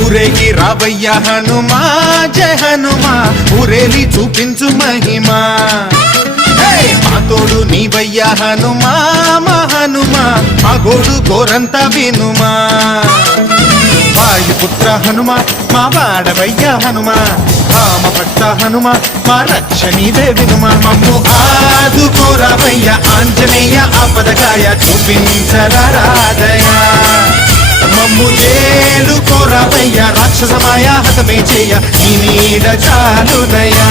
ఊరేగి రావయ్య హనుమా జయ హనుమా ఊరేలి చూపించు మహిమా మా తోడు నీవయ్య హనుమా మా హనుమా మా గోడు గోరంత వినుమా వాయుపుత్ర హనుమా మా వాడవయ్య హనుమా రామ భక్త హనుమా మా రక్షణీదే వినుమా మమ్ము ఆదుకోరావయ్య ఆంజనేయ ఆపదకాయ చూపించరాదయా మమ్ము ఏలు కోరావయ్య రాక్షసమాయ హతమే చేయ నీ నీడ చాలునయా